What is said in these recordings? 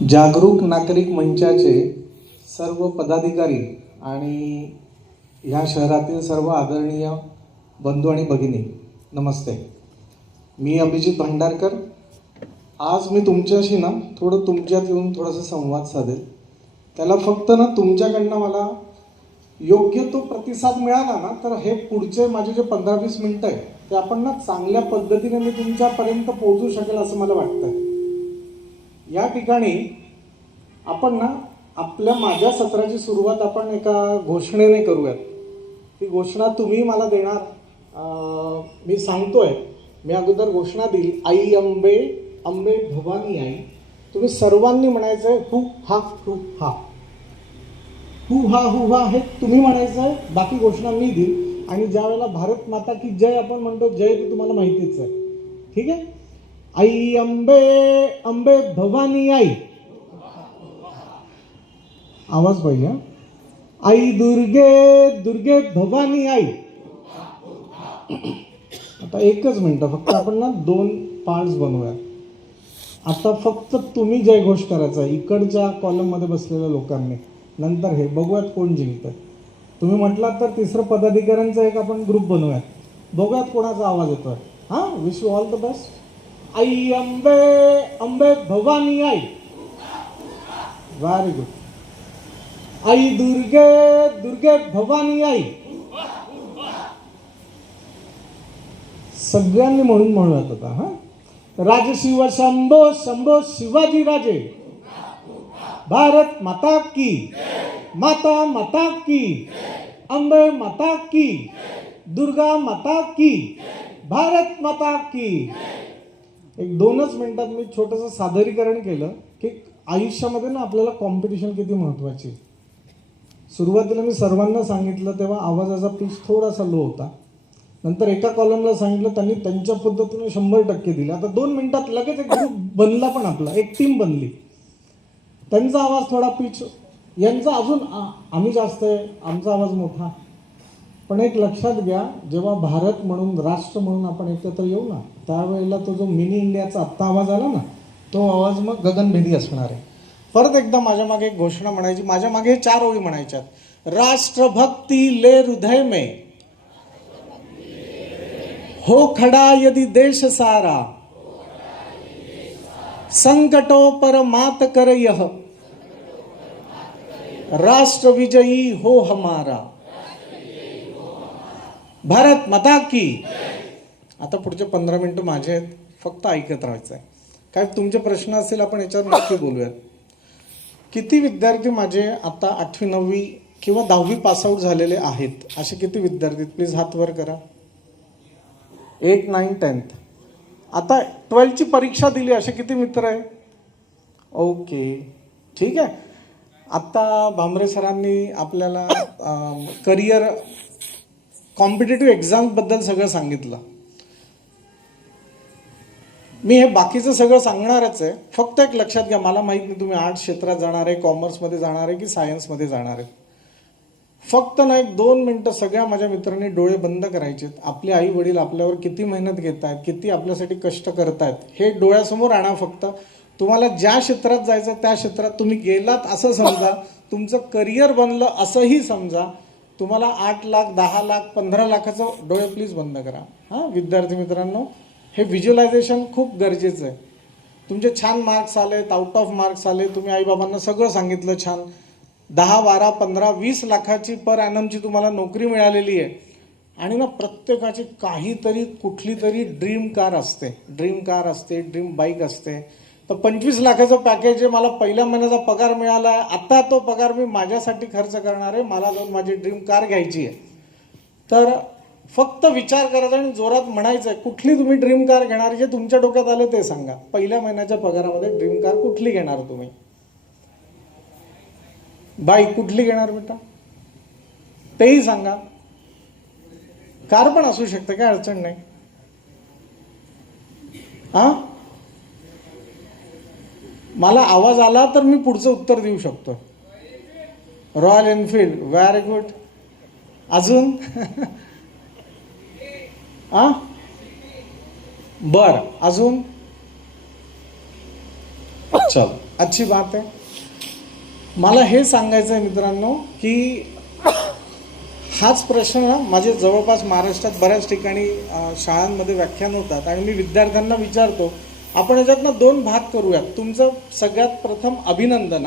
जागरूक नागरिक मंचाचे सर्व पदाधिकारी आणि ह्या शहरातील सर्व आदरणीय बंधू आणि भगिनी, नमस्ते. मी अभिजित भंडारकर. आज मी तुमच्याशी थोडं तुमच्यात येऊन थोडासा संवाद साधेल. त्याला फक्त तुमच्याकडनं मला योग्य तो प्रतिसाद मिळाला तर हे पुढचे माझे जे 15-20 मिनिटं आहे ते आपण चांगल्या पद्धतीने मी तुमच्यापर्यंत पोहोचू शकेल असं मला वाटतं. या ठिकाणी आपण माझ्या सत्राची सुरुवात आपण एका घोषणेने करूयात. ती घोषणा तुम्ही मला देणार. मी सांगतोय, मी अगोदर घोषणा दिली. आई अंबे, अंबे भवानी आई. तुम्ही सर्वांनी म्हणायचं आहे हु हा हु हा. हु हा हे तुम्ही म्हणायचं आहे. बाकी घोषणा मी देईल. आणि ज्या वेळेला भारत माता की जय आपण म्हणतो, जय ती तुम्हाला माहितीच आहे. ठीक आहे. आई अंबे, अंबे भवानी आई. आवाज पाहिजे. आई दुर्गे, दुर्गे भवानी आई. आता एकच मिनिट फक्त आपण 2 पार्ट्स बनवूया. आता फक्त तुम्ही जयघोष करायचा इकडच्या कॉलम मध्ये बसलेल्या लोकांनी. नंतर हे बघूयात कोण जिंकतं. तुम्ही म्हटलात तर तिसरं पदाधिकाऱ्यांचा एक आपण ग्रुप बनवूयात. बघूयात कोणाचा आवाज येतोय. हा, wish you all the best. आई अंबे, अंबे भवानी आई. Very good. आई दुर्गे, दुर्गे भवानी आई. सगळ्यांनी म्हणूयात आता. हा, राजशिव शंभो, शंभो शिवाजी राजे. भारत माता की, माता माता की, अंबे माता की, दुर्गा माता की, भारत माता की. एक 2च मिनिटात मी छोटंसं सादरीकरण केलं की आयुष्यामध्ये आपल्याला कॉम्पिटिशन किती महत्वाची. सुरुवातीला मी सर्वांना सांगितलं तेव्हा आवाजाचा पिच थोडासा लो होता. नंतर एका कॉलमला सांगितलं, त्यांनी त्यांच्या पद्धतीने 100% दिले. आता 2 मिनिटात लगेच एक ग्रुप बनला, पण आपला एक टीम बनली. त्यांचा आवाज थोडा पिच, यांचा अजून आम्ही जास्त आहे, आमचा आवाज मोठा. पण एक लक्षात घ्या, जेव्हा भारत म्हणून, राष्ट्र म्हणून आपण एकत्र येऊ त्यावेळेला तो जो मिनी इंडियाचा आत्ता आवाज आला तो आवाज मग गगनभेदी असणार आहे. परत एकदा माझ्या मागे एक घोषणा म्हणायची. माझ्या मागे 4 ओळी म्हणायच्यात. राष्ट्रभक्ती ले हृदय में, हो खड़ा यदि देश सारा, संकटों पर मात कर यह, राष्ट्र विजयी हो हमारा. भारत माता की. आता पुढचे 15 मिनिटं माझे आहेत, फक्त ऐकत राहायचं आहे. काय तुमचे प्रश्न असेल आपण याच्यावर नक्की बोलूयात. किती विद्यार्थी माझे आता 8वी 9वी किंवा 10वी पासआउट झालेले आहेत, असे किती विद्यार्थी प्लीज हात वर करा. 8, 9, 10th. आता 12ची परीक्षा दिली असे किती मित्र आहे? ओके, ठीक आहे. आता भांबरे सरांनी आपल्याला करिअर कॉम्पिटेटिव्ह एक्झाम बद्दल सगळं सांगितलं. मी हे बाकीचं सगळं सांगणारच आहे. फक्त एक लक्षात घ्या, मला माहित नाही तुम्ही आर्ट्स क्षेत्रात जाणार आहे, कॉमर्समध्ये जाणार आहे की सायन्समध्ये जाणार आहे. फक्त एक 2 मिनिटं सगळ्या माझ्या मित्रांनी डोळे बंद करायचेत. आपले आई वडील आपल्यावर किती मेहनत घेत आहेत, किती आपल्यासाठी कष्ट करत आहेत, हे डोळ्यासमोर आणा. फक्त तुम्हाला ज्या क्षेत्रात जायचं त्या क्षेत्रात तुम्ही गेलात असं समजा, तुमचं करिअर बनलं असंही समजा. तुम्हाला 8 लाख, 10 लाख, 15 लाखाचं डोळे प्लीज बंद करा. हां विद्यार्थी मित्रांनो, हे व्हिज्युअलायझेशन खूप गरजेचं आहे. तुमचे छान मार्क्स आलेत, आउट ऑफ मार्क्स आले, तुम्ही आईबाबांना सगळं सांगितलं छान, 10, 12, 15, 20 लाखाची पर ॲनमची तुम्हाला नोकरी मिळालेली आहे. आणि प्रत्येकाची काहीतरी कुठली तरी ड्रीम कार असते, ड्रीम बाईक असते. तर 25 लाखाचं पॅकेज आहे, मला पहिल्या महिन्याचा पगार मिळाला आहे, आता तो पगार मी माझ्यासाठी खर्च करणार आहे, मला जाऊन माझी ड्रीम कार घ्यायची आहे. तर फक्त विचार करायचा आणि जोरात म्हणायचं आहे. कुठली तुम्ही ड्रीम कार घेणार, जे तुमच्या डोक्यात आले ते सांगा. पहिल्या महिन्याच्या पगारामध्ये ड्रीम कार कुठली घेणार तुम्ही? बाईक कुठली घेणार बेटा तेही सांगा. कार पण असू शकते, काय अडचण नाही. हा, मला आवाज आला तर मी पुढचं उत्तर देऊ शकतो. Royal Enfield, very good. अजून बर, अजून चल अच्छी बात आहे. मला हे सांगायचं आहे मित्रांनो की हाच प्रश्न ना माझे जवळपास महाराष्ट्रात बऱ्याच ठिकाणी शाळांमध्ये व्याख्यान होतात आणि मी विद्यार्थ्यांना विचारतो. आपण याच्यातनं दोन भाग करूयात. तुमचं सगळ्यात प्रथम अभिनंदन.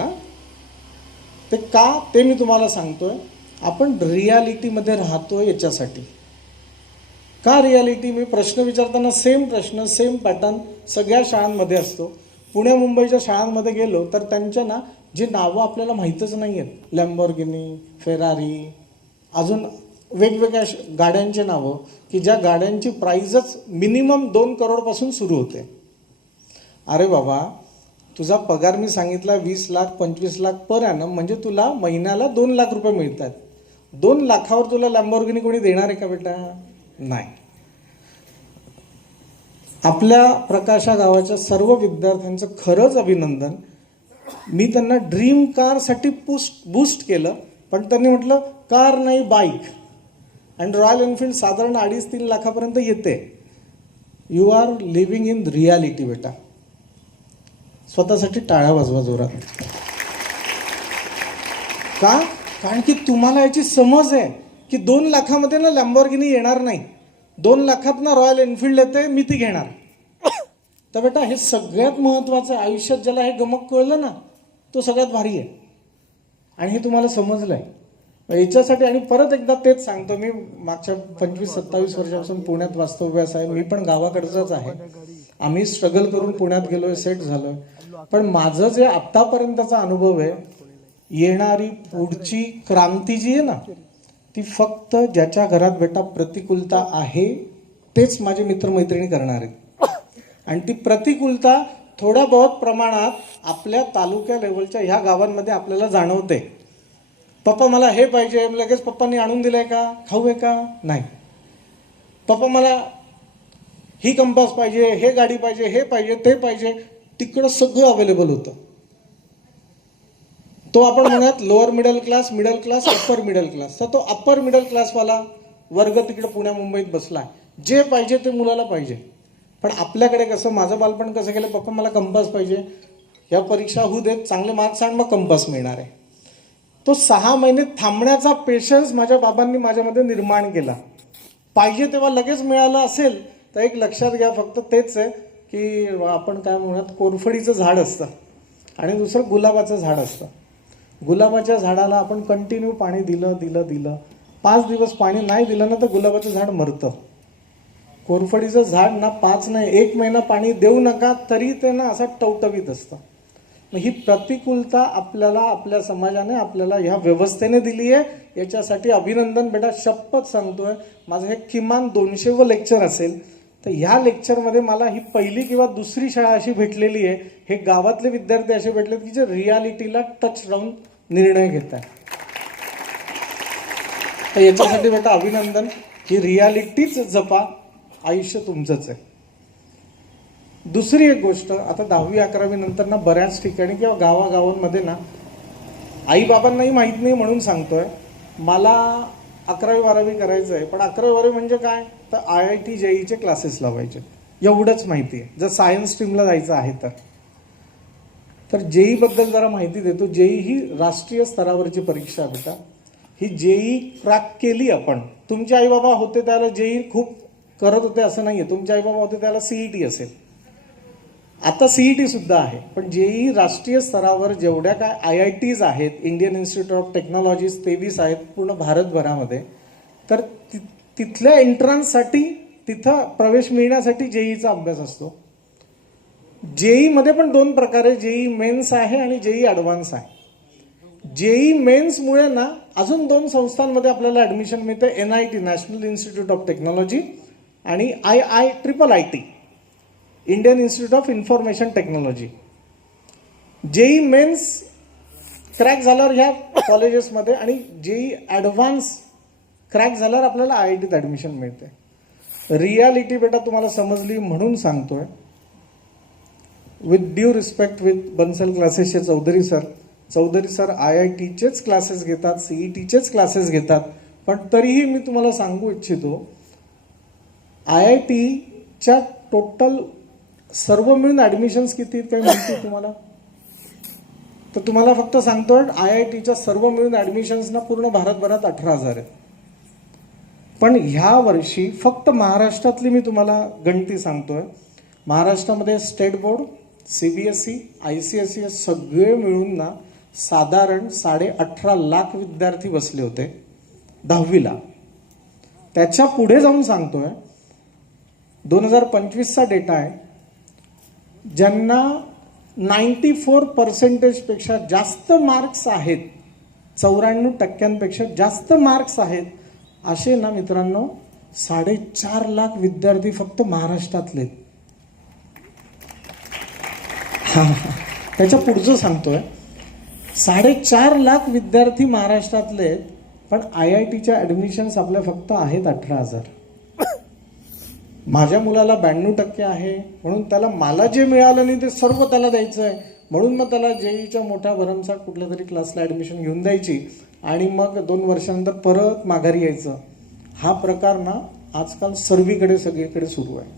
ते का ते मी तुम्हाला सांगतोय. आपण रियालिटीमध्ये राहतोय याच्यासाठी. का रियालिटी? मी प्रश्न विचारताना सेम प्रश्न सेम पॅटर्न सगळ्या शाळांमध्ये असतो. पुणे मुंबईच्या शाळांमध्ये गेलो तर त्यांच्या ना जे नावं आपल्याला माहीतच नाही आहेत, लॅम्बोर्गिनी, फेरारी, अजून वेगवेगळ्या गाड्यांचे नावं की ज्या गाड्यांची प्राईजच मिनिमम 2 करोडपासून सुरू होते. अरे बाबा, तुझा पगार मी सांगितला 20 लाख 25 लाख पर ॲनम, म्हणजे तुला महिन्याला 2 लाख रुपये मिळतात. 2 लाखावर तुला लॅम्बोर्गिनी कोणी देणार आहे का बेटा? नाही. आपल्या प्रकाशा गावाच्या सर्व विद्यार्थ्यांचं खरंच अभिनंदन. मी त्यांना ड्रीम कारसाठी बूस्ट केलं, पण त्यांनी म्हटलं कार नाही बाईक. आणि रॉयल एनफील्ड साधारण 2.5-3 लाखापर्यंत येते. You are living in reality बेटा. स्वतःसाठी टाळ्या वाजवा जोरात. का? कारण की तुम्हाला याची समज आहे की 2 लाखामध्ये ना लॅम्बोर्गिनी येणार नाही. 2 लाखात ना रॉयल एनफील्ड येते, मी ती घेणार. तर बेटा हे सगळ्यात महत्त्वाचं आहे. आयुष्यात ज्याला हे गमक कळलं ना तो सगळ्यात भारी आहे. आणि हे तुम्हाला समजलं आहे याच्यासाठी. आणि परत एकदा तेच सांगतो, मी मागच्या 25-27 वर्षापासून पुण्यात वास्तव्यास आहे. मी पण गावाकडचाच आहे. आम्ही स्ट्रगल करून पुण्यात गेलोय, सेट झालोय. पण माझं जे आत्तापर्यंतचा अनुभव आहे, येणारी पुढची क्रांती जी आहे ना ती फक्त ज्याच्या घरात बेटा प्रतिकूलता आहे तेच माझे मित्रमैत्रिणी करणार आहेत. आणि ती प्रतिकूलता थोड्या बहुत प्रमाणात आपल्या तालुक्या लेवलच्या ह्या गावांमध्ये आपल्याला जाणवते. पप्पा मला हे पाहिजे, लगेच पप्पांनी आणून दिलंय का? खाऊ आहे का? नाही. पप्पा मला ही कंपास पाहिजे, हे गाडी पाहिजे, हे पाहिजे, ते पाहिजे. तिकडं सगळं अवेलेबल होतं. तो आपण म्हणत lower middle class, upper middle class. तर तो अप्पर मिडल क्लासवाला वर्ग तिकडे पुण्या मुंबईत बसलाय. जे पाहिजे ते मुलाला पाहिजे. पण आपल्याकडे कसं, माझं बालपण कसं केलं, पप्पा मला कंपास पाहिजे, या परीक्षा होऊ देत, चांगले मार्क्स आण, मग कंपास मिळणार आहे. तो 6 महिने थांबण्याचा पेशन्स माझ्या बाबांनी माझ्यामध्ये निर्माण केला. पाहिजे तेव्हा लगेच मिळालं असेल तर एक लक्षात घ्या, फक्त तेच आहे की आपण काय म्हणत, कोरफडीचं झाड असतं आणि दुसरं गुलाबाचं झाड असतं. गुलाबाच्या झाडाला आपण कंटिन्यू पाणी दिलं 5 दिवस पाणी नाही दिलं ना तर गुलाबाचं झाड मरतं. कोरफडीचं झाड ना 5 नाही 1 महिना पाणी देऊ नका तरी ते ना असं टवटवीत असतं. मग ही प्रतिकूलता आपल्याला, आपल्या समाजाने आपल्याला ह्या व्यवस्थेने दिली आहे. याच्यासाठी अभिनंदन बेटा. शपथ सांगतोय, माझं हे किमान 200व लेक्चर असेल तर ह्या लेक्चरमध्ये मला ही पहिली किंवा दुसरी शाळा अशी भेटलेली आहे, हे गावातले विद्यार्थी असे भेटलेत की जे रियालिटीला टच राहून निर्णय घेत आहे. तर याच्यासाठी बेटा अभिनंदन. ही रियालिटीच जपा, आयुष्य तुमचंच आहे. दुसरी एक गोष्ट, आता 10वी 11वी नंतर ना बऱ्याच ठिकाणी किंवा गावागावांमध्ये ना आई बाबांनाही माहीत नाही म्हणून सांगतोय, मला 11वी 12वी करायचं आहे. पण 11वी 12वी म्हणजे काय, तर IIT JEEचे क्लासेस लावायचे एवढंच माहिती आहे. जर सायन्स स्ट्रीमला जायचं आहे तर JEE बद्दल जरा माहिती देतो. JEE ही राष्ट्रीय स्तरावरची परीक्षा आहे बेटा. ही JEE क्रॅक केली आपण. तुमचे आई बाबा होते त्याला JEE खूप करत होते असं नाहीये. तुमचे आई बाबा होते त्याला CET असेल. आता CET सुद्धा आहे. पण JEE राष्ट्रीय स्तरावर जेवढ्या काय IITs आहेत, इंडियन इन्स्टिट्यूट ऑफ टेक्नॉलॉजीज 23 आहेत पूर्ण भारतभरामध्ये, तर तिथल्या एंट्रन्ससाठी, तिथं प्रवेश मिळण्यासाठी JEEचा अभ्यास असतो. JEE मध्ये पण 2 प्रकारे, JEE मेन्स आहे आणि JEE ॲडव्हान्स आहे. JEE मेन्समुळे ना अजून 2 संस्थांमध्ये आपल्याला ॲडमिशन मिळते. NIT National Institute of Technology आणि IIIT Indian Institute of Information Technology. JEE Mains crack झाल्यावर ह्या कॉलेजेसमध्ये आणि JEE ॲडव्हान्स क्रॅक झाल्यावर आपल्याला IITत ॲडमिशन मिळते. रियालिटी बेटा तुम्हाला समजली म्हणून सांगतोय. With due respect, with Bansal क्लासेसचे चौधरी सर IITचेच क्लासेस घेतात, CETचेच क्लासेस घेतात. पण तरीही मी तुम्हाला सांगू इच्छितो, IITच्या टोटल सर्व मिळून ॲडमिशन्स किती आहेत काही माहिती तुम्हाला? तर तुम्हाला फक्त सांगतोय IITच्या सर्व मिळून ॲडमिशन्सना पूर्ण भारतभरात 18,000 आहेत. पण ह्या वर्षी फक्त महाराष्ट्रातली मी तुम्हाला गणती सांगतोय. महाराष्ट्रामध्ये स्टेट बोर्ड, CBSE, ICSE सगळे मिळून ना साधारण 18.5 लाख विद्यार्थी बसले होते 10वीला. त्याच्या पुढे जाऊन सांगतोय 2025चा डेटा आहे, ज्यांना 94% पेक्षा जास्त मार्क्स आहेत, 94% जास्त मार्क्स आहेत, असे ना मित्रांनो 4.5 लाख विद्यार्थी फक्त महाराष्ट्रातले. त्याच्या पुढचं सांगतोय 4.5 लाख विद्यार्थी महाराष्ट्रातले, पण IITच्या ॲडमिशन्स आपल्या फक्त आहेत 18,000. माझ्या मुलाला 92% आहे म्हणून त्याला मला जे मिळालं नाही ते सर्व त्याला द्यायचं आहे, म्हणून मग त्याला JEEच्या मोठ्या भरमसाठ कुठल्या तरी क्लासला ॲडमिशन घेऊन द्यायची आणि मग 2 वर्षानंतर परत माघारी यायचं. हा प्रकार ना आजकाल सर्वीकडे सगळीकडे सुरू आहे.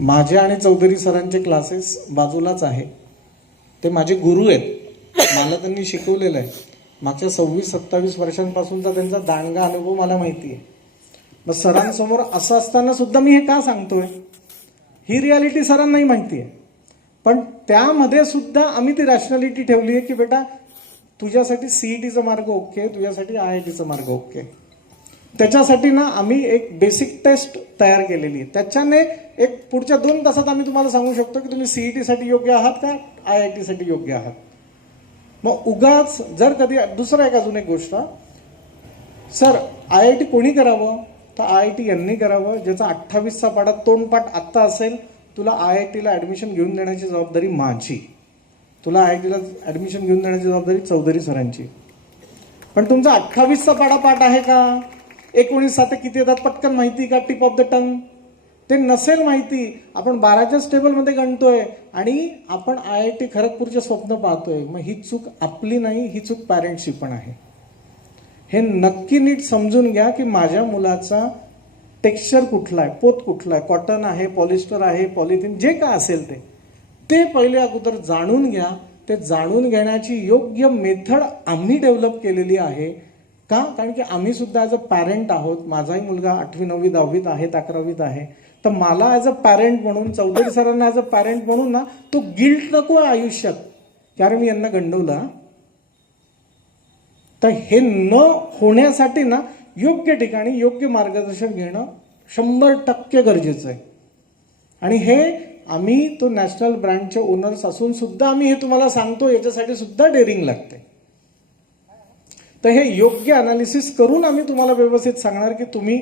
माझे आणि चौधरी सरांचे क्लासेस बाजूलाच आहे. ते माझे गुरु आहेत, मला त्यांनी शिकवलेलं आहे. मागच्या 26-27 वर्षांपासूनचा त्यांचा दांडगा अनुभव मला माहिती आहे. मग सरांसमोर असं असताना सुद्धा मी हे का सांगतोय, ही रियालिटी सरांनाही माहिती आहे. पण त्यामध्ये सुद्धा आम्ही ती रॅशनॅलिटी ठेवली आहे की बेटा तुझ्यासाठी CETचा मार्ग ओके, तुझ्यासाठी IITचा मार्ग ओके. त्याच्यासाठी ना आम्ही एक बेसिक टेस्ट तयार केलेली आहे. त्याच्याने एक पुढच्या 2 तासात आम्ही तुम्हाला सांगू शकतो की तुम्ही CETसाठी योग्य आहात का, IITसाठी योग्य आहात. मग उगाच जर कधी दुसरं एक अजून एक गोष्ट, सर IIT कोणी करावं, तर IIT यांनी करावं ज्याचा 28चा पाढा तोंडपाठ आत्ता असेल. तुला IITला ॲडमिशन घेऊन देण्याची जबाबदारी माझी, तुला IITला ॲडमिशन घेऊन देण्याची जबाबदारी चौधरी सरांची. पण तुमचा 28चा पाढा पाठ आहे का, 19 किती येतात पटकन माहिती का, टिप ऑफ द टंग ते नसेल माहिती. आपण 12च्याच टेबलमध्ये गणतोय आणि आपण IIT खरगपूरचे स्वप्न पाहतोय. मग ही चूक आपली नाही, ही चूक पॅरेंट्सची पण आहे. हे नक्की नीट समजून घ्या की माझ्या मुलाचा टेक्स्चर कुठला आहे, पोत कुठला आहे, कॉटन आहे, पॉलिस्टर आहे, पॉलिथिन, जे काय असेल ते पहिले अगोदर जाणून घ्या. ते जाणून घेण्याची योग्य मेथड आम्ही डेव्हलप केलेली आहे. का, कारण की आम्ही सुद्धा ॲज अ पॅरेंट आहोत. माझाही मुलगा 8वी 9वी 10वीत आहे, 11वीत आहे. तर मला ॲज अ पॅरेंट म्हणून, चौधरी सरांना ॲज अ पॅरेंट म्हणून ना तो गिल्ट नको आहे आयुष्यात, कारण मी यांना गंडवलं. तर हे न होण्यासाठी ना योग्य ठिकाणी योग्य मार्गदर्शन घेणं 100% गरजेचं आहे. आणि हे आम्ही तो नॅशनल ब्रँडचे ओनर्स असून सुद्धा आम्ही हे तुम्हाला सांगतो, याच्यासाठी सुद्धा डेअरिंग लागते. तर हे योग्य अनालिसिस करून आम्ही तुम्हाला व्यवस्थित सांगणार की तुम्ही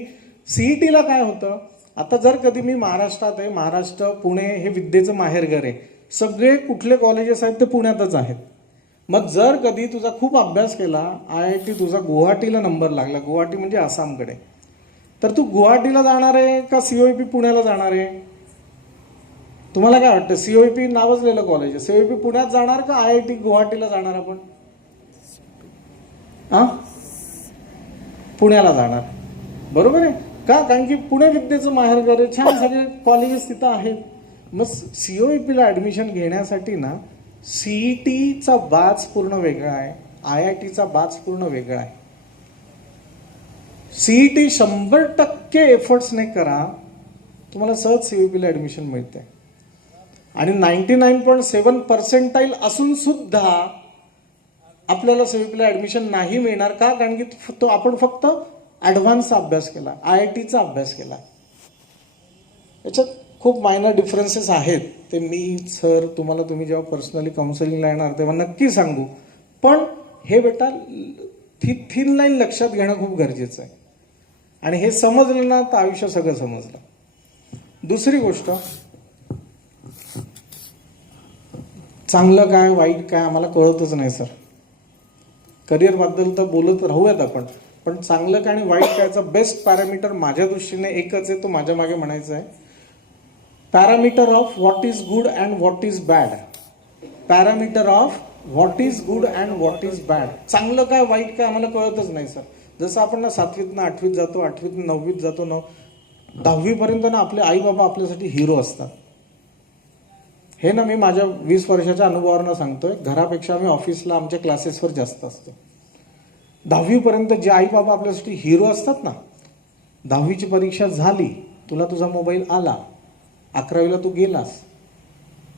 CETला काय होतं. आता जर कधी मी महाराष्ट्रात आहे, महाराष्ट्र पुणे हे विद्येचं माहेरघर आहे, सगळे कुठले कॉलेजेस आहेत ते पुण्यातच आहेत. मग जर कधी तुझा खूप अभ्यास केला, IIT तुझा गुवाहाटीला नंबर लागला, गुवाहाटी म्हणजे आसामकडे, तर तू गुवाहाटीला जाणार आहे का COEP पुण्याला जाणार आहे. तुम्हाला काय वाटतं, COEP नावाजलेलं कॉलेज आहे, COEP पुण्यात जाणार का IIT गुवाहाटीला जाणार आपण, पुण्याला जाणार. बरोबर आहे का, कारण की पुणे विद्येचं माहेरघर आहे, छान सगळे कॉलेजेस तिथं आहेत. मग COEPला ॲडमिशन घेण्यासाठी ना CETचा बाच पूर्ण वेगळा आहे, IITचा बाच पूर्ण वेगळा आहे. CET 100% एफर्ट्सने करा, तुम्हाला सहज COEPला ॲडमिशन मिळते. आणि 99.7% असून सुद्धा आपल्याला COEPला ॲडमिशन नाही मिळणार का, कारण की तो आपण फक्त ॲडव्हान्सचा अभ्यास केला, IITचा अभ्यास केला. याच्यात खूप मायनर डिफरन्सेस आहेत. ते मी सर तुम्हाला, तुम्ही जेव्हा पर्सनली काउन्सिलिंगला येणार तेव्हा नक्की सांगू. पण हे बेटा थिन लाईन लक्षात घेणं खूप गरजेचं आहे. आणि हे समजलं ना तर आयुष्य सगळं समजलं. दुसरी गोष्ट, चांगलं काय वाईट काय आम्हाला कळतच नाही सर. करिअरबद्दल तर बोलत राहूयात आपण, पण चांगलं काय आणि वाईट कायचा बेस्ट पॅरामीटर माझ्या दृष्टीने एकच आहे, तो माझ्या मागे म्हणायचं आहे. Parameter of what is good and what is bad. Parameter of what is good and what is bad. चांगलं काय वाईट काय आम्हाला कळतच नाही सर. जसं आपण ना 7वीतनं 8वीत जातो, 8वीतनं 9वीत जातो, 10वी पर्यंत ना आपले आई बाबा आपल्यासाठी हिरो असतात. हे ना मी माझ्या 20 वर्षाच्या अनुभवावरनं सांगतोय. घरापेक्षा मी ऑफिसला आमच्या क्लासेसवर जास्त असतो. 10वी पर्यंत जे आई बाबा आपल्यासाठी हिरो असतात ना, 10वीची परीक्षा झाली, तुला तुझा मोबाईल आला, 11वीला तू गेलास,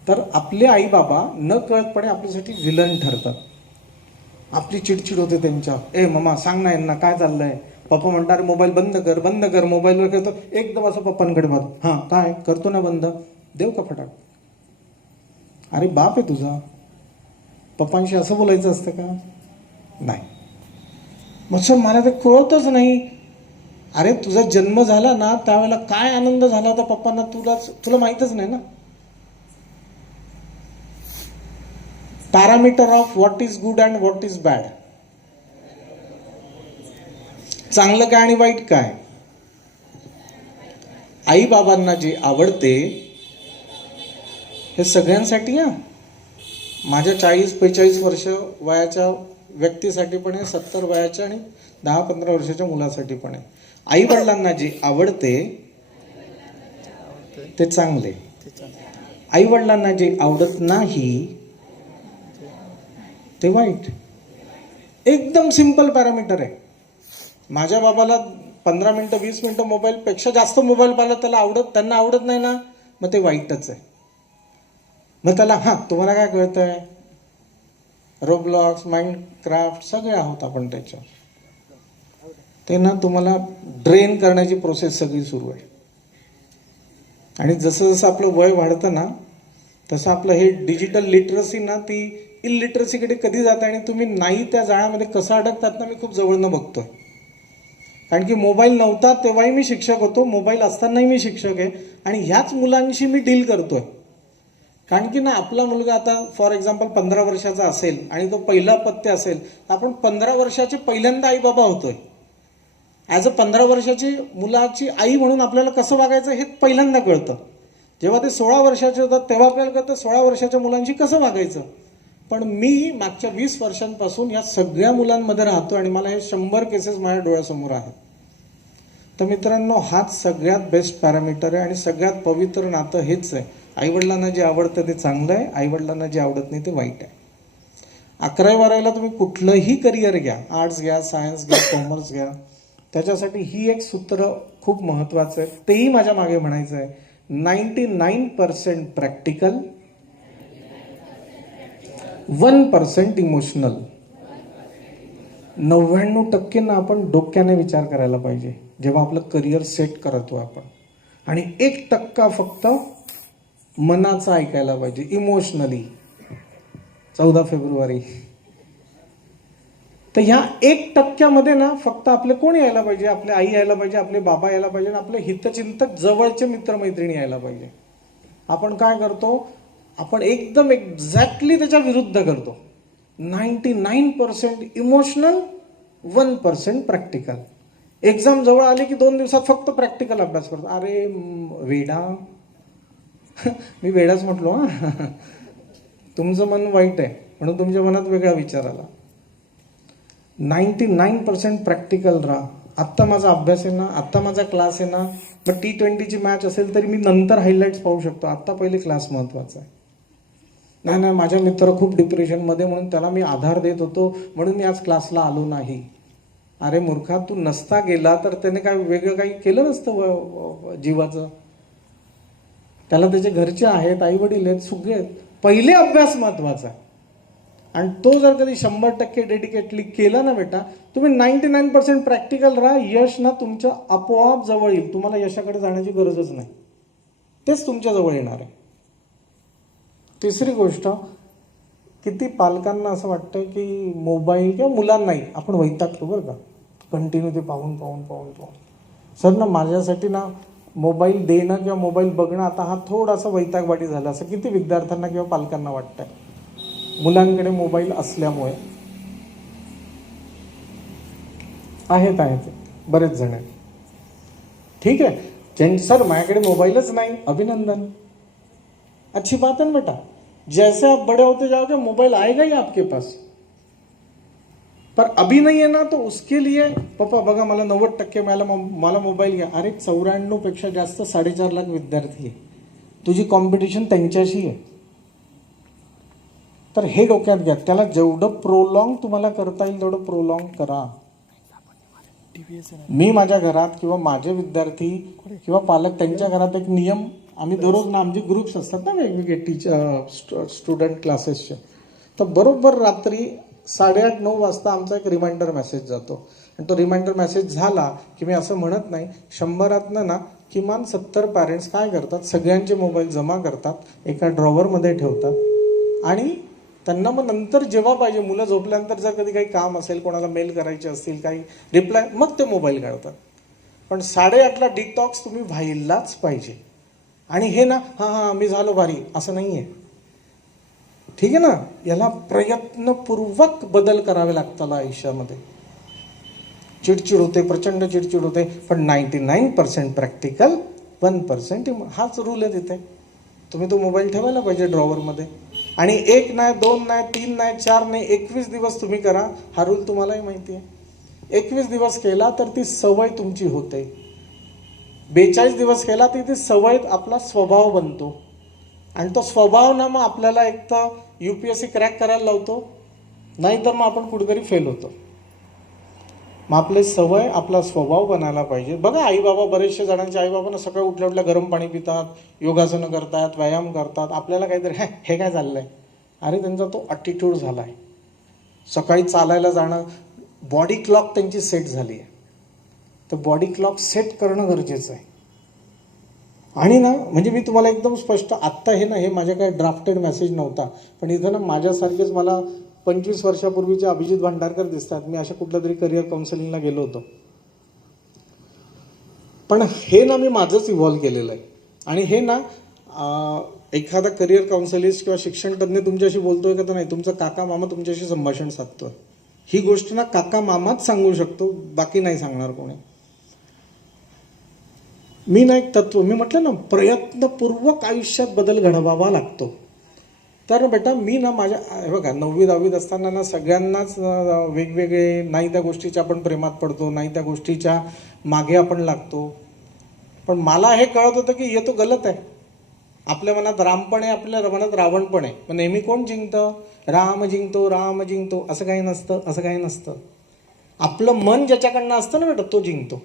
तर आपले आई बाबा न कळतपणे आपल्यासाठी विलन ठरतात. आपली चिडचिड होते त्यांच्या, ए मम्मा सांग ना यांना काय चाललंय. पप्पा म्हणतात मोबाईल बंद कर बंद कर. मोबाईलवर करतो, एकदम असं पप्पांकडे पाहतो, हां काय करतो ना बंद, देव का फटाक. अरे बाप आहे तुझा, पप्पांशी असं बोलायचं असतं का? नाही. मग सर मला ते कळतच नाही. अरे तुझा जन्म झाला ना त्यावेळेला काय आनंद झाला होता पप्पांना, तुला माहीतच नाही ना. Parameter of what is good and what is bad. चांगलं काय आणि वाईट काय. आई बाबांना जे आवडते हे सगळ्यांसाठी, माझ्या 40-45 वर्ष वयाच्या व्यक्तीसाठी पण आहे, 70 वयाच्या आणि 10-15 वर्षाच्या मुलासाठी पण आहे. आई वडिलांना जे आवडते ते चांगले, आई वडिलांना जे आवडत नाही ते वाईट. एकदम सिंपल पॅरामीटर आहे. माझ्या बाबाला 15 मिनिटं 20 मिनिटं मोबाईल पेक्षा जास्त मोबाईल पाहिला त्यांना आवडत नाही ना, मग ते वाईटच आहे. मग त्याला तुम्हाला काय कळतंय, रोब्लॉक्स माइनक्राफ्ट सगळे आहोत आपण त्याच्यावर. ते ना तुम्हाला ड्रेन करण्याची प्रोसेस सगळी सुरू आहे. आणि जसं जसं आपलं वय वाढतं ना तसं आपलं हे डिजिटल लिटरसी ना ती इलिटरसीकडे कधी जाते आणि तुम्ही नाही त्या जाळ्यामध्ये कसं अडकतात ना मी खूप जवळनं बघतोय. कारण की मोबाईल नव्हता तेव्हाही मी शिक्षक होतो, मोबाईल असतानाही मी शिक्षक आहे आणि ह्याच मुलांशी मी डील करतोय. कारण की ना आपला मुलगा आता फॉर एक्झाम्पल 15 वर्षाचा असेल आणि तो पहिला अपत्य असेल, आपण 15 वर्षाचे पहिल्यांदा आई बाबा होतोय. ॲज अ 15 वर्षाची मुलाची आई म्हणून आपल्याला कसं वागायचं हे पहिल्यांदा कळतं. जेव्हा ते 16 वर्षाचे होतात तेव्हा आपल्याला कळतं 16 वर्षाच्या मुलांशी कसं वागायचं. पण मी मागच्या 20 वर्षांपासून या सगळ्या मुलांमध्ये राहतो आणि मला हे 100 केसेस माझ्या डोळ्यासमोर आहेत. तर मित्रांनो, हाच सगळ्यात बेस्ट पॅरामीटर आहे आणि सगळ्यात पवित्र नातं हेच आहे. आईवडिलांना जे आवडतं ते चांगलं आहे, आईवडिलांना जे आवडत नाही ते वाईट आहे. 11वी-12वीला तुम्ही कुठलंही करिअर घ्या, आर्ट्स घ्या, सायन्स घ्या, कॉमर्स घ्या, त्याच्यासाठी ही एक सूत्र खूप महत्त्वाचं आहे. तेही माझ्या मागे म्हणायचं आहे, 99% प्रॅक्टिकल, 1% इमोशनल. 99% ना आपण डोक्याने विचार करायला पाहिजे जेव्हा आपलं करिअर सेट करतो आपण, आणि 1% फक्त मनाचं ऐकायला पाहिजे इमोशनली. 14 फेब्रुवारी. तर ह्या 1% ना फक्त आपले कोण यायला पाहिजे, आपले आई यायला पाहिजे, आपले बाबा यायला पाहिजे, आणि आपले हितचिंतक जवळचे मित्रमैत्रिणी यायला पाहिजे. आपण काय करतो, आपण एकदम एक्झॅक्टली त्याच्या विरुद्ध करतो. 99% इमोशनल, 1% प्रॅक्टिकल. एक्झाम जवळ आली की 2 दिवसात फक्त प्रॅक्टिकल अभ्यास करतो. अरे वेडा, मी वेडाच म्हटलो तुमचं मन वाईट आहे म्हणून तुमच्या मनात वेगळा विचार आला. 99% प्रॅक्टिकल राहा. आत्ता माझा अभ्यास आहे ना, आत्ता माझा क्लास आहे ना, मग T20ची मॅच असेल तरी मी नंतर हायलाइट्स पाहू शकतो, आत्ता पहिले क्लास महत्त्वाचा आहे. नाही, माझा मित्र खूप डिप्रेशनमध्ये म्हणून त्याला मी आधार देत होतो म्हणून मी आज क्लासला आलो नाही. अरे मूर्खा, तू नसता गेला तर त्याने काय वेगळं काही केलं नसतं जीवाचं. त्याला त्याचे घरचे आहेत, आई वडील आहेत, सगळे आहेत. पहिले अभ्यास महत्त्वाचा आहे आणि तो जर कधी 100% डेडिकेटली केला ना बेटा, तुम्ही 99% प्रॅक्टिकल राहा, यश ना तुमच्या आपोआप जवळ येईल. तुम्हाला यशाकडे जाण्याची गरजच नाही, तेच तुमच्या जवळ येणार आहे. तिसरी गोष्ट, किती पालकांना असं वाटतं की मोबाईल किंवा मुलांनाही आपण वैतागतो बरं का, कंटिन्यू ते पाहून. सर ना माझ्यासाठी ना मोबाईल देणं किंवा मोबाईल बघणं आता हा थोडासा वैतागवाडी झाला, असं किती विद्यार्थ्यांना किंवा पालकांना वाटतंय मुलांकडे मोबाईल असल्यामुळे. आहेत बरेच जण आहेत. ठीक आहे सर, माझ्याकडे मोबाईलच नाही, अभिनंदन, अच्छी बात है ना बेटा. जैसे आप बड़े होते जाओगे मोबाइल आएगा ही आपके पास. पर अभी नहीं है ना, तो उसके लिए पप्पा बघा मला 90% मला मोबाईल घ्या. अरे 94 पेक्षा जास्त 4.5 लाख विद्यार्थी आहे, तुझी कॉम्पिटिशन त्यांच्याशी आहे. तर हे डोक्यात घ्या, त्याला जेवढं प्रोलॉंग तुम्हाला करता येईल तेवढं प्रोलॉंग करा. मी माझ्या घरात किंवा माझे विद्यार्थी किंवा पालक त्यांच्या घरात एक नियम, आम्ही दररोज ना, आमचे ग्रुप्स असतात ना वेगवेगळे टीचर स्टुडंट क्लासेसचे, तर बरोबर रात्री 8:30-9 वाजता आमचा एक रिमाइंडर मेसेज जातो. आणि तो रिमाइंडर मेसेज झाला की मी असं म्हणत नाही, 100तनं ना किमान 70 पॅरेंट्स काय करतात, सगळ्यांचे मोबाईल जमा करतात, एका ड्रॉवरमध्ये ठेवतात आणि त्यांना मग नंतर जेव्हा पाहिजे, मुलं झोपल्यानंतर जर कधी काही काम असेल, कोणाला मेल करायचे असतील, काही रिप्लाय, मग ते मोबाईल काढतात. पण 8:30ला डिटॉक्स तुम्ही व्हायलाच पाहिजे. आणि हे ना हां मी झालो भारी असं नाही आहे, ठीक आहे ना. याला प्रयत्नपूर्वक बदल करावे लागतात आयुष्यामध्ये. चिडचिड होते, प्रचंड चिडचिड होते, पण 99% प्रॅक्टिकल, 1% हाच रूल आहे तिथे. तुम्ही तो मोबाईल ठेवायला पाहिजे ड्रॉवरमध्ये. आणि 1 नाही, 2 नाही, 3 नाही, 4 नाही, 21 दिवस तुम्ही करा. हा रूल तुम्हालाही माहिती आहे. 21 दिवस केला तर ती सवय तुमची होते. 42 दिवस केला तर ती सवय आपला स्वभाव बनतो. आणि तो स्वभाव ना मग आपल्याला एक तर UPSC क्रॅक करायला लावतो, नाहीतर मग आपण कुठेतरी फेल होतो. मग आपली सवय, आपला स्वभाव बनायला पाहिजे. बघा आई बाबा, बरेचशे जणांचे आई बाबांना सकाळी उठल्या उठल्या गरम पाणी पितात, योगासनं करतात, व्यायाम करतात. आपल्याला काहीतरी हे काय चाललंय, अरे त्यांचा तो ॲटिट्यूड झाला आहे. सकाळी चालायला जाणं, बॉडी क्लॉक त्यांची सेट झाली आहे. तर बॉडी क्लॉक सेट करणं गरजेचं आहे. आणि ना म्हणजे मी तुम्हाला एकदम स्पष्ट, आत्ता हे माझ्या काही ड्राफ्टेड मेसेज नव्हता, पण इथं ना माझ्यासारखेच मला 25 वर्षापूर्वीचे अभिजित भांडारकर दिसतात. मी अशा कुठल्या तरी करिअर काउन्सिलिंगला गेलो होतो. पण हे ना मी माझंच इव्हॉल्व केलेलं आहे. आणि हे ना एखादा करिअर काउन्सिलिस्ट किंवा शिक्षण तज्ञ तुमच्याशी बोलतोय का तर नाही, तुमचा काका मामा तुमच्याशी संभाषण साधतोय. ही गोष्ट ना काका मामाच सांगू शकतो, बाकी नाही सांगणार कोणी. मी ना एक तत्व, मी म्हटलं ना प्रयत्नपूर्वक आयुष्यात बदल घडवावा लागतो. तर बेटा मी ना माझ्या, बघा 9वी-10वीत असताना ना सगळ्यांनाच वेगवेगळे, नाही त्या गोष्टीच्या आपण प्रेमात पडतो, नाही त्या गोष्टीच्या मागे आपण लागतो. पण मला हे कळत होतं की हे तो गलत आहे. आपल्या मनात राम पण आहे, आपल्या मनात रावण पण आहे. मग नेहमी कोण जिंकतं, राम जिंकतो, राम जिंकतो, असं काही नसतं, असं काही नसतं. आपलं मन ज्याच्याकडनं असतं ना बेटा, तो जिंकतो.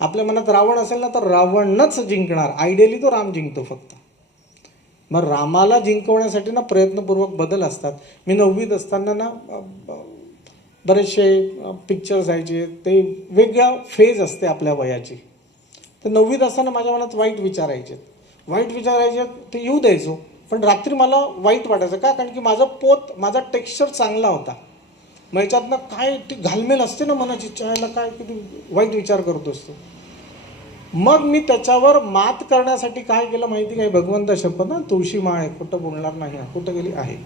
आपल्या मनात रावण असेल ना तर रावणच जिंकणार. आयडियली तो राम जिंकतो फक्त. मग रामाला जिंकवण्यासाठी ना प्रयत्नपूर्वक बदल असतात. मी 9वीत असताना ना बरेचसे पिक्चर्स यायचे, ते वेगळ्या फेज असते आपल्या वयाची. तर 9वीत असताना माझ्या मनात वाईट विचार यायचे, ते येऊ द्यायचो. पण रात्री मला वाईट वाटायचं का, कारण की माझा टेक्स्चर चांगला होता. मग याच्यातनं काय ती घालमेल असते ना मनाची, चायला काय किती वाईट विचार करतो असतो. मग मी त्याच्यावर मात करण्यासाठी काय केलं माहिती काय, भगवंता शपथ ना, तुळशी माळ आहे, खोटं बोलणार नाही. कुठं गेली आहे,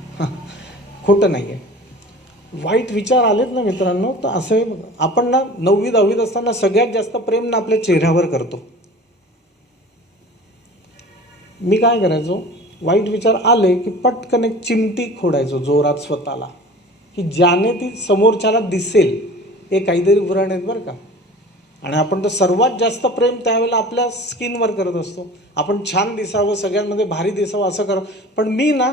खोटं नाही आहे. वाईट विचार आलेत ना मित्रांनो, तर असं आपण ना 9वी-10वीत असताना सगळ्यात जास्त प्रेम ना आपल्या चेहऱ्यावर करतो. मी काय करायचो, वाईट विचार आले की पटकन एक चिमटी खोडायचो जोरात स्वतःला, की ज्याने ती समोरच्याला दिसेल हे काहीतरी व्रण आहेत बरं का. आणि आपण तर सर्वात जास्त प्रेम त्यावेळेला आपल्या स्किनवर करत असतो. आपण छान दिसावं, सगळ्यांमध्ये भारी दिसावं असं करत. पण मी ना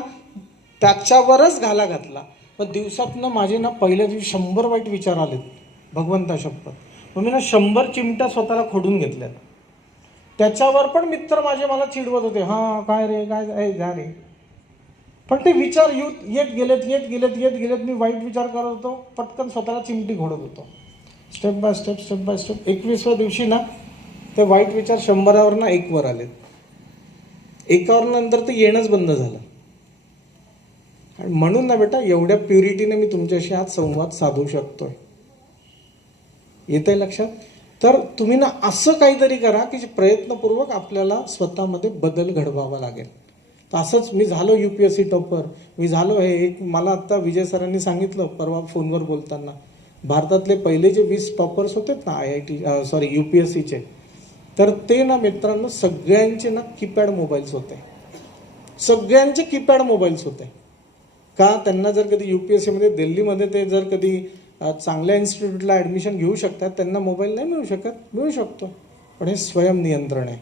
त्याच्यावरच घाला घातला. पण दिवसातनं माझे ना पहिल्या दिवशी 100 वाईट विचार आलेत, भगवंता शपथ. मग मी ना 100 चिमट्या स्वतःला खोडून घेतल्यात. त्याच्यावर पण मित्र माझे मला चिडवत होते, हां काय रे, काय जा रे. पण ते विचार येत गेलेत. मी वाईट विचार करत होतो, पटकन स्वतःला चिमटी खोडत होतो. स्टेप बाय स्टेप 21व्या दिवशी ना ते वाईट विचार 100वर ना 1वर आलेत. 1वर नंतर ते येणंच बंद झालं. आणि म्हणून ना बेटा, एवढ्या प्युरिटीने मी तुमच्याशी आज संवाद साधू शकतोय. येतंय लक्षात? तर तुम्ही ना असं काहीतरी करा की प्रयत्नपूर्वक आपल्याला स्वतःमध्ये बदल घडवावा लागेल. तर असंच मी झालो UPSC टॉपर, मी झालो हे. मला आत्ता विजय सरांनी सांगितलं परवा फोनवर बोलताना, भारतातले पहिले जे 20 टॉपर्स होते ना UPSCचे, तर ते ना मित्रांनो सगळ्यांचे ना कीपॅड मोबाईल्स होते. सगळ्यांचे कीपॅड मोबाईल्स होते. का, त्यांना जर कधी UPSCमध्ये दिल्लीमध्ये ते जर कधी चांगल्या इन्स्टिट्यूटला ॲडमिशन घेऊ शकतात, त्यांना मोबाईल नाही मिळू शकत, मिळू शकतो. पण हे स्वयंनियंत्रण आहे.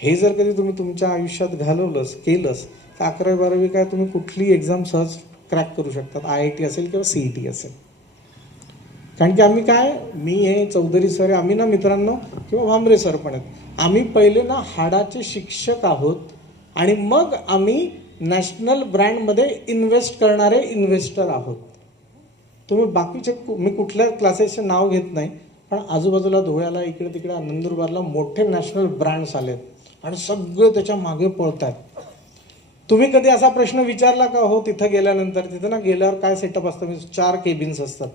हे जर कधी तुम्ही तुमच्या आयुष्यात घालवलंस, केलंस, 11वी-12वी काय तुम्ही कुठलीही एक्झाम सहज क्रॅक करू शकतात, IIT असेल किंवा CET असेल. कारण की आम्ही काय, मी हे चौधरी सर, आम्ही ना मित्रांनो, किंवा भांबरे सर पण आहेत, आम्ही पहिले ना हाडाचे शिक्षक आहोत आणि मग आम्ही नॅशनल ब्रँडमध्ये इन्व्हेस्ट करणारे इन्व्हेस्टर आहोत. तुम्ही बाकीचे मी कुठल्या क्लासेसचे नाव घेत नाही, पण आजूबाजूला धुळ्याला, इकडे तिकडे नंदुरबारला मोठे नॅशनल ब्रँड्स आलेत आणि सगळे त्याच्या मागे पळत आहेत. तुम्ही कधी असा प्रश्न विचारला का हो तिथं गेल्यानंतर? तिथं ना गेल्यावर काय सेटअप असतं, मी 4 केबिन्स असतात.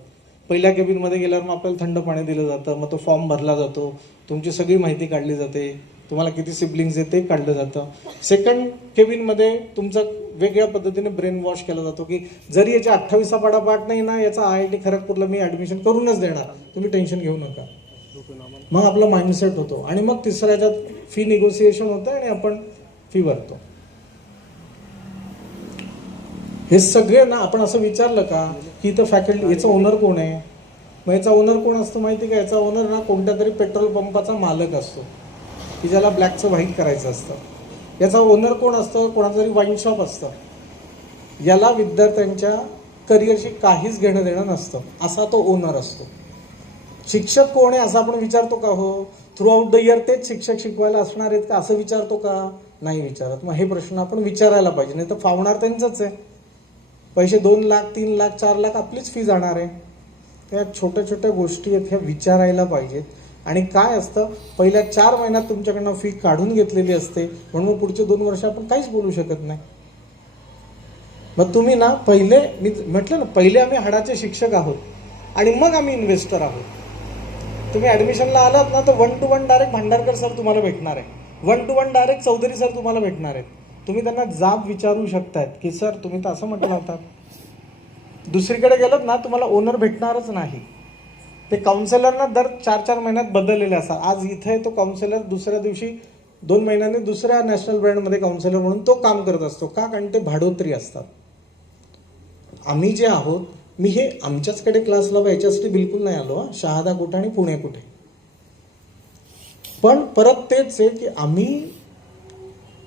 पहिल्या केबिनमध्ये गेल्यावर मग आपल्याला थंड पाणी दिलं जातं, मग तो फॉर्म भरला जातो, तुमची सगळी माहिती काढली जाते, तुम्हाला किती सिबलिंग्स आहे ते काढलं जातं. सेकंड केबिनमध्ये तुमचं वेगळ्या पद्धतीने ब्रेन वॉश केला जातो की जरी याच्या 28वा पाडा पाठ नाही ना, याचा IIT खरगपूरला मी ॲडमिशन करूनच देणार, तुम्ही टेन्शन घेऊ नका. मग आपला माइंडसेट होतो आणि मग तिसऱ्याच्यात फी निगोसिएशन होतं आणि आपण फी भरतो. हे सगळे ना, आपण असं विचारलं का की इथं फॅकल्टी, याचा ओनर कोण आहे? मग याचा ओनर कोण असतो माहिती का? याचा ओनर ना कोणत्या तरी पेट्रोल पंपाचा मालक असतो की ज्याला ब्लॅकचं व्हाईट करायचं असतं. याचा ओनर कोण असतं? कोणाचं तरी वाईन शॉप असतं. याला विद्यार्थ्यांच्या करिअरशी काहीच घेणं देणं नसतं, असा तो ओनर असतो. शिक्षक कोण आहे असं आपण विचारतो का हो? थ्रू आउट द इयर तेच शिक्षक शिकवायला असणार आहेत का असं विचारतो का? नाही विचारत. मग हे प्रश्न आपण विचारायला पाहिजे, नाही तर फावणार त्यांचंच आहे. पैसे 2 लाख 3 लाख 4 लाख आपलीच फी जाणार आहे. त्या छोट्या छोट्या गोष्टी आहेत ह्या विचारायला पाहिजेत. आणि काय असतं, पहिल्या 4 महिन्यात तुमच्याकडनं फी काढून घेतलेली असते, म्हणून मग पुढचे 2 वर्ष आपण काहीच बोलू शकत नाही. मग तुम्ही ना पहिले, मी म्हटलं ना, पहिले आम्ही हाडाचे शिक्षक आहोत आणि मग आम्ही इन्व्हेस्टर आहोत. तुम्ही ॲडमिशनला आलात ना तर 1 to 1 डायरेक्ट भांडारकर सर तुम्हाला भेटणार आहे, 1 to 1 डायरेक्ट चौधरी सर तुम्हाला भेटणार आहेत. तुम्ही त्यांना जाब विचारू शकतायत की सर तुम्ही तर असं म्हटलं होतात. दुसरीकडे गेलात ना तुम्हाला ओनर भेटणारच नाही. ते काउन्सिलरना दर 4-4 महिन्यात बदललेले असतात. आज इथे आहे तो काउन्सिलर, दुसऱ्या दिवशी 2 महिन्यांनी दुसऱ्या नॅशनल ब्रँडमध्ये काउन्सिलर म्हणून तो काम करत असतो. का? कारण ते भाडोत्री असतात. आम्ही जे आहोत, मी हे आमच्याचकडे क्लासला याच्यासाठी बिलकुल नाही आलो, शहादा कुठे आणि पुणे कुठे. पण परत तेच आहे की आम्ही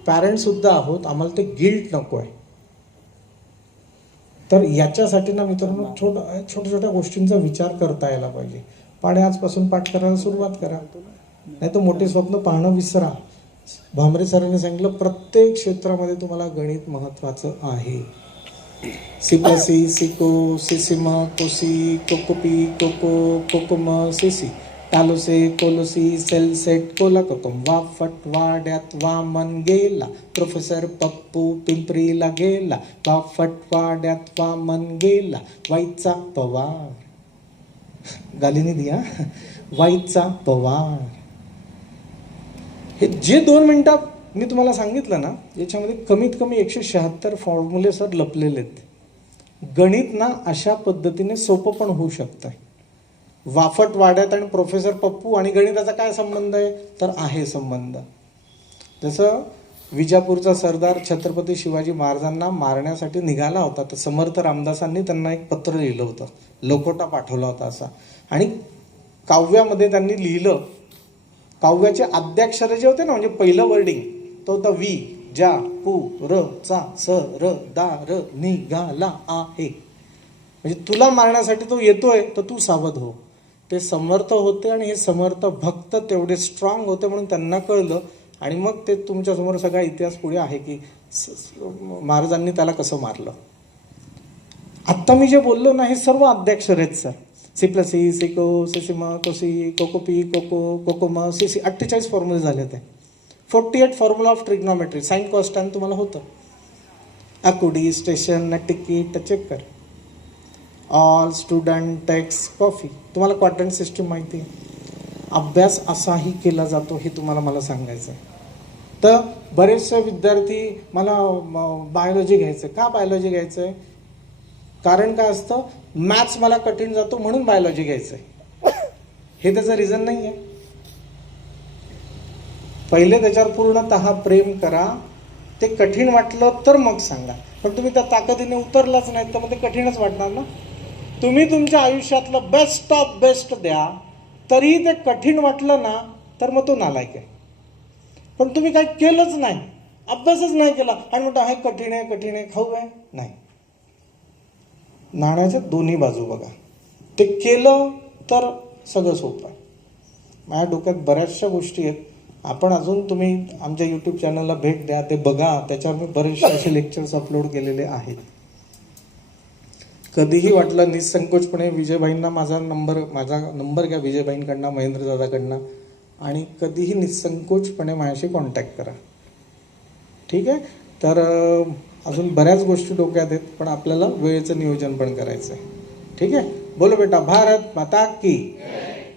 पॅरेंट्स सुद्धा आहोत, आम्हाला ते गिल्ट नको आहे. तर याच्यासाठी ना मित्रांनो छोट्या छोट्या गोष्टींचा विचार करता यायला पाहिजे. पाढे आजपासून पाठ करायला सुरुवात करा, नाही तर मोठे स्वप्न पाहणं विसरा. भांबरे सरांनी सांगितलं प्रत्येक क्षेत्रामध्ये तुम्हाला गणित महत्वाचं आहे. सिप्लसी, सिको, सिसिम, कोसी, कोकोपी, कोको, कोकोम, सिसी, टालोसे, कोलोसी, सेलसेट, कोला कोकम, वाफट वाड्यात वामन गेला, प्रोफेसर पप्पू पिंपरीला गेला, वाफट वाड्यात वामन गेला, वाईचा पवार, गालीने दिया, वाईचा पवार. हे जे 2 मिनिटात मी तुम्हाला सांगितलं ना, याच्यामध्ये कमीत कमी 176 फॉर्म्युले सर लपलेले आहेत. गणित ना अशा पद्धतीने सोपं पण होऊ शकतं. वाफट वाड्यात आणि प्रोफेसर पप्पू आणि गणिताचा काय संबंध आहे? तर आहे संबंध. जसं विजापूरचा सरदार छत्रपती शिवाजी महाराजांना मारण्यासाठी निघाला होता, तर समर्थ रामदासांनी त्यांना एक पत्र लिहिलं होतं, लखोटा पाठवला होता असा. आणि काव्यामध्ये त्यांनी लिहिलं, काव्याचे आद्याक्षर जे होते ना, म्हणजे पहिलं वर्डिंग तो होता वि, जा, पु, र, चा, स, र, दा, र, निघाला आहे. म्हणजे तुला मारण्यासाठी तो येतोय तर तू सावध हो. ते समर्थ होते आणि हे समर्थ भक्त तेवढे स्ट्रॉंग होते म्हणून त्यांना कळलं. आणि मग ते तुमच्यासमोर सगळा इतिहास पुढे आहे की महाराजांनी त्याला कसं मारलं. आत्ता मी जे बोललो ना, हे सर्व आद्याक्षर आहेत सर. सिप्लसी, सिको, सिसिम, कोसी, कोकोपी, कोको, कोकोम, सिसी, 48 फॉर्म्युले झाले ते. 48 फॉर्म्युला ऑफ ट्रिग्नॉमेट्री, साइन कॉस्टॅन तुम्हाला होतं. अकुडी, स्टेशन, तिकीट चेक कर. ऑल स्टुडंट टेक्स कॉफी, तुम्हाला क्वाड्रंट सिस्टीम माहिती आहे. अभ्यास असाही केला जातो हे तुम्हाला मला सांगायचं आहे. तर बरेचसे विद्यार्थी मला बायोलॉजी घ्यायचं आहे. का बायोलॉजी घ्यायचं आहे? कारण काय असतं, मॅथ्स मला कठीण जातो म्हणून बायोलॉजी घ्यायचं आहे, हे त्याचं रिझन नाही आहे. पहिले त्याच्यावर पूर्णतः प्रेम करा, ते कठीण वाटलं तर मग सांगा. पण तुम्ही त्या ताकदीने उतरलाच नाही तर मग ते कठीणच वाटणार ना. तुम्ही तुमच्या आयुष्यातलं बेस्ट ऑफ बेस्ट द्या, तरी ते कठीण वाटलं ना तर मग तो नालायक आहे. पण तुम्ही काही केलंच नाही अभ्यासच नाही केला आणि म्हणतो हे कठीण आहे कठीण आहे, खाऊ आहे नाही. नाण्याच्या दोन्ही बाजू बघा. ते केलं तर सगळं सोपं आहे. माझ्या डोक्यात बऱ्याचशा गोष्टी आहेत. आपण अजून तुम्ही आमच्या यूट्यूब चॅनलला भेट द्या, ते बघा. त्याच्यावर मी बरेचसे असे लेक्चर्स अपलोड केलेले आहेत. कधीही वाटलं निसंकोचपणे विजयभाईंना माझा नंबर घ्या विजयभाईंकडनं, महेंद्रदादाकडनं, आणि कधीही निसंकोचपणे माझ्याशी कॉन्टॅक्ट करा. ठीक आहे. तर अजून बऱ्याच गोष्टी डोक्यात आहेत, पण आपल्याला वेळेचं नियोजन पण करायचं आहे. ठीक है, बोलो बेटा, भारत माता की,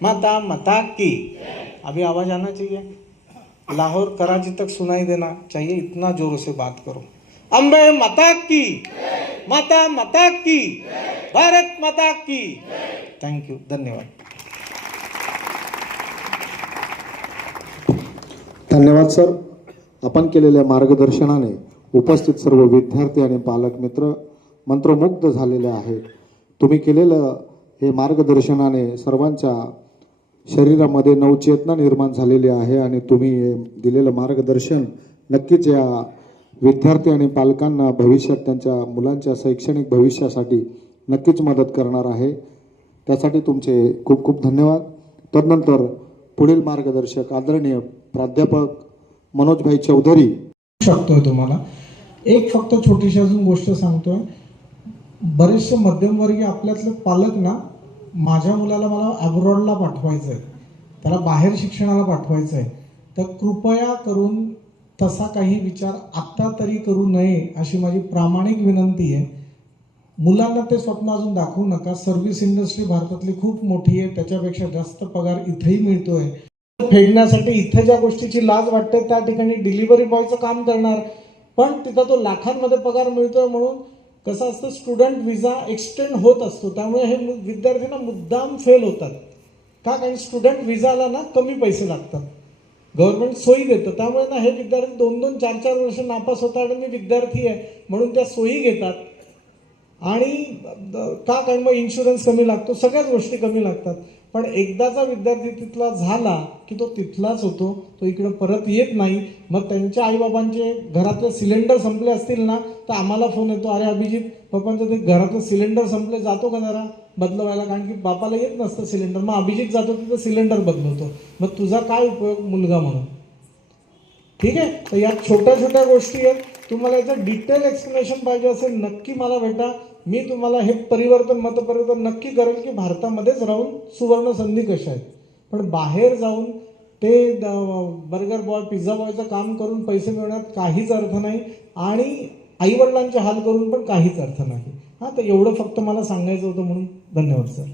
माता माता की. अभी आवाज आना चाहिए, लाहौर कराची तक सुनाई देना चाहिए, इतना जोर से बात करो. अम्बे माता की, माता माता की, भारत माता की. थँक्यू, धन्यवाद. धन्यवाद सर. आपण केलेल्या मार्गदर्शनाने उपस्थित सर्व विद्यार्थी आणि पालक मित्र मंत्रमुग्ध झालेले आहेत. तुम्ही केलेलं हे मार्गदर्शनाने सर्वांच्या शरीरामध्ये नवचेतना निर्माण झालेली आहे आणि तुम्ही हे दिलेलं मार्गदर्शन नक्कीच या विद्यार्थी आणि पालकांना भविष्यात त्यांच्या मुलांच्या शैक्षणिक भविष्यासाठी नक्कीच मदत करणार आहे. त्यासाठी तुमचे खूप खूप धन्यवाद. तदनंतर पुढील मार्गदर्शक आदरणीय प्राध्यापक मनोजभाई चौधरी शकतोय तुम्हाला. एक फक्त छोटीशी अजून गोष्ट सांगतोय. बरेचसे मध्यमवर्गीय आपल्यातले पालक ना, माझ्या मुलाला मला अब्रॉडला पाठवायचं आहे, त्याला बाहेर शिक्षणाला पाठवायचं आहे, तर कृपया करून तसा काही विचार आत्ता तरी करू नये अशी माझी प्रामाणिक विनंती आहे. मुलांना ते स्वप्न अजून दाखवू नका. सर्व्हिस इंडस्ट्री भारतातली खूप मोठी आहे, त्याच्यापेक्षा जास्त पगार इथेही मिळतोय. फेडण्यासाठी इथे ज्या गोष्टीची लाज वाटते त्या ठिकाणी डिलिव्हरी बॉयचं काम करणार, पण तिथं तो लाखांमध्ये पगार मिळतोय. म्हणून कसं असतं, स्टुडंट विजा एक्सटेंड होत असतो, त्यामुळे हे विद्यार्थ्यांना मुद्दाम फेल होतात. का? कारण स्टुडंट विजाला ना कमी पैसे लागतात, गव्हर्नमेंट सोयी देतं. त्यामुळे ना हे विद्यार्थी 2-2, 4-4 वर्ष नापास होतात. आणि मी विद्यार्थी आहे म्हणून त्या सोयी घेतात. आणि का? कारण मग इन्शुरन्स कमी लागतो, सगळ्याच गोष्टी कमी लागतात. पण एकदाचा विद्यार्थी तिथला झाला की तो तिथलाच होतो, तो इकडे परत येत नाही. मग त्यांच्या आईबाबांचे घरातले सिलेंडर संपले असतील ना, तर आम्हाला फोन येतो, अरे अभिजित, पप्पांचं ते घरातलं सिलेंडर संपले, जातो का जरा बदलवायला? कारण की बापाला येत नसतं सिलेंडर. मग अभिजित जातो तिथं सिलेंडर बदलवतो. मग तुझा काय उपयोग मुलगा म्हणून? ठीक आहे. तर या छोट्या छोट्या गोष्टी आहेत. तुम्हाला याचं डिटेल एक्सप्लेनेशन पाहिजे असेल नक्की मला भेटा. मी तुम्हाला हे मतपरिवर्तन नक्की करेल की भारतामध्येच राहून सुवर्ण संधी कशा आहेत. पण बाहेर जाऊन ते बर्गर बॉय, पिझ्झा बॉयचं काम करून पैसे मिळवण्यात काहीच अर्थ नाही, आणि आईवडिलांचे हाल करून पण काहीच अर्थ नाही. हां, तर एवढं फक्त मला सांगायचं होतं, म्हणून धन्यवाद सर.